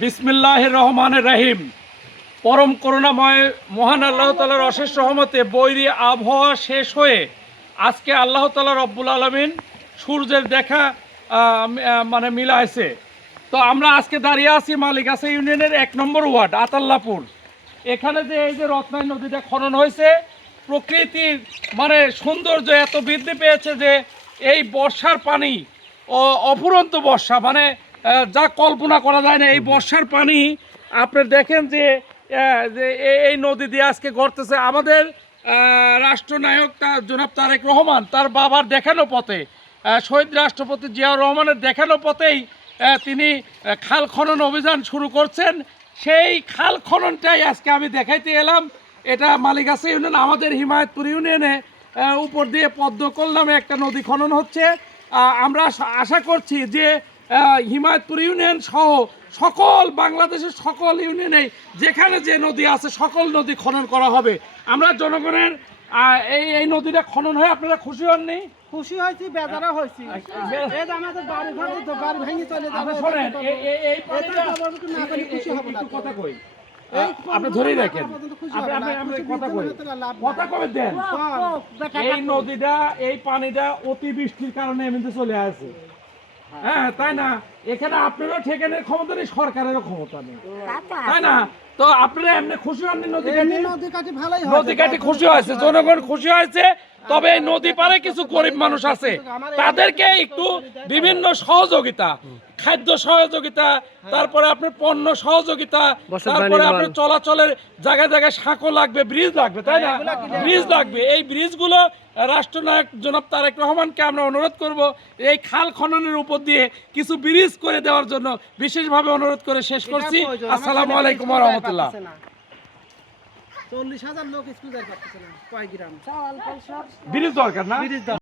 বিসমিল্লাহির রহমানির রহিম। পরম করুণাময় মহান আল্লাহ তাআলার অশেষ রহমতে বৈরী আবহাওয়া শেষ হয়ে আজকে আল্লাহ তাআলা রব্বুল আলামিন সূর্যের দেখা মানে মিলাইছে। তো আমরা আজকে দাঁড়িয়ে আছি মালিগাছা ইউনিয়নের ১ নম্বর ওয়ার্ড আতাল্লাপুর। এখানে যে এই যে রত্নাই নদীটা খনন হয়েছে, প্রকৃতির মানে সৌন্দর্য এত বৃদ্ধি পেয়েছে যে এই বর্ষার পানি অফুরন্ত বর্ষা, মানে যা কল্পনা করা যায় না। এই বর্ষার পানি আপনি দেখেন যে এই নদী দিয়ে আজকে গড়তেছে। আমাদের রাষ্ট্রনায়ক জনাব তারেক রহমান তার বাবার দেখানো পথে, শহীদ রাষ্ট্রপতি জিয়াউর রহমানের দেখানো পথেই তিনি খাল খনন অভিযান শুরু করছেন। সেই খাল খননটাই আজকে আমি দেখাইতে এলাম। এটা মালিগাছা ইউনিয়ন, আমাদের হিমায়তপুর ইউনিয়নে উপর দিয়ে পদ্মকল নামে একটা নদী খনন হচ্ছে। আমরা আশা করছি যে হিমায়তপুর ইউনিয়ন সহ সকল বাংলাদেশের সকল ইউনিয়নে যেখানে যে নদী আছে সকল নদী খনন করা হবে। আমরা জনগণের এই নদীটা খনন হয়ে আপনারা খুশি হননি? খুশি হয়েছি, বেজারা হয়েছি। এই যে আমাদের বাড়ি ঘর তো বাড়ি ভেঙে চলে যাবে। শোনেন, এই না করলে খুশি হব না। কথা কই, আপনি ধরেই রাখেন, কথা কবে দেন। এই নদীটা, এই পানিটা অতিবৃষ্টির কারণে এমনিতে চলে আসে। হ্যাঁ, তাই না? এখানে আপনারও ঠেকানোর ক্ষমতা নেই, সরকারেরও ক্ষমতা নেই, তাই না? তো আপনারা এমনি খুশি হননি? নদী কাটি খুশি হয়েছে, জনগণ খুশি হয়েছে। তবে এই নদী পারে কিছু গরিব মানুষ আছে, তাদেরকে একটু বিভিন্ন সহযোগিতা, খাদ্য সহযোগিতা, তারপরে আপনার পণ্য সহযোগিতা, তারপরে আপনার চলাচলের জায়গায় জায়গায় সাঁকো লাগবে, ব্রিজ লাগবে, তাই না? ব্রিজ লাগবে। এই ব্রিজগুলো রাষ্ট্রনায়ক জনাব তারেক রহমানকে আমরা অনুরোধ করব এই খাল খননের উপর দিয়ে কিছু ব্রিজ করে দেওয়ার জন্য বিশেষভাবে অনুরোধ করে শেষ করছি। আসসালামু আলাইকুম ওয়া রাহমাতুল্লাহ। 40,000 লোক স্কুল যায় পাচ্ছে না, কয় গ্রাম ব্রিজ দরকার না?